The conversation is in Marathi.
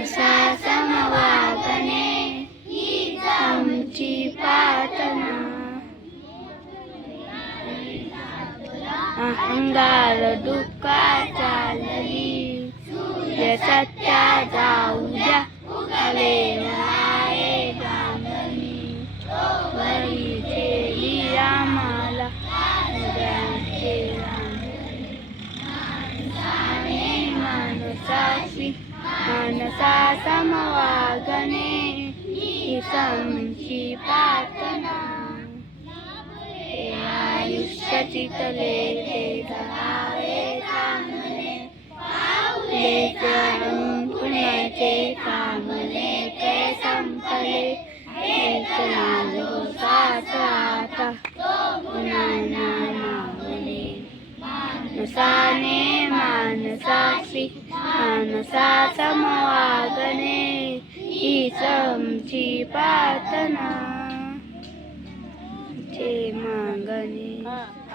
मानसा समवागणे आमची प्रार्थना. अहंगार दुःखा चालली या सत्याचा उद्या उगले वाळे गांगणी वरी ठेली मनसा समवागने ही समची प्रार्थना. हे आयुष्य चितले ते धरावे पावले पाऊले पुण्याचे कामने ते संपले. एक नालो साथ आता पुन्हा मावले मानसाने मानसाक्षी मानसा समवागणे समची प्रार्थना. चे मागणे